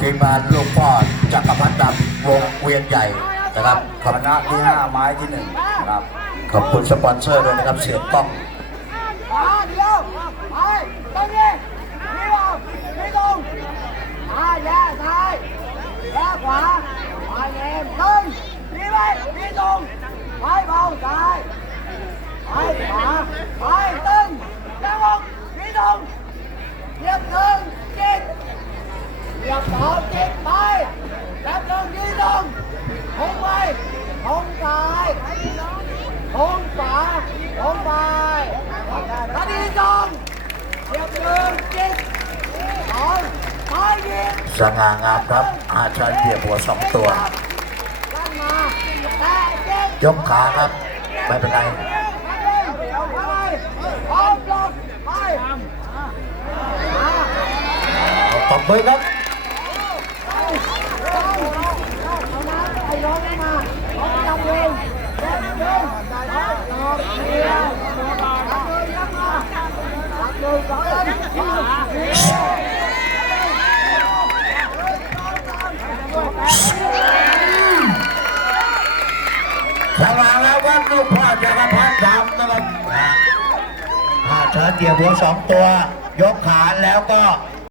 ทีมงานลูกพ่อจักรพันธ์ดำวงเวียนใหญ่นะครับขอบคณะที่ห้าไม้ที่หนึ่งนะครับขอบคุณสปอนเซอร์ด้วยนะครับเสียต้อง ขวาเดียวไปตรงนี้นี่ลงนี่ลงมาแย่ซ้ายแย่ขวาไปเองตึงนี่ไปนี่ลงไปเบาซ้ายไปขวาไปตึงแล้วลงนี่ลงเหยียบหนึ่งจิต เหยียบสองจิตไปแล้วลงนี่ลงคงไปคงซ้ายคงขวาคงไปคดีจงเรียบเริงจิตสองไม้ยิงสง่างามครับ อาชัยเบียบหัวสองตัวลั่นมาแต่เจ็บยกขาครับ ไม่เป็นไรเดี๋ยวไปพร้อมลงไปเอาตบมือครับ เอาน้ำไอ้น้องมาเอาไปทำเองเจ็บเดินเอาลงเดียวรับเลยรับมารับเลยสองเดิน สว่างแล้วว่าลูกพ่อจักรพันธ์ดำนะครับอาชัยเตียบหัวสองตัว ยกขาแล้วก็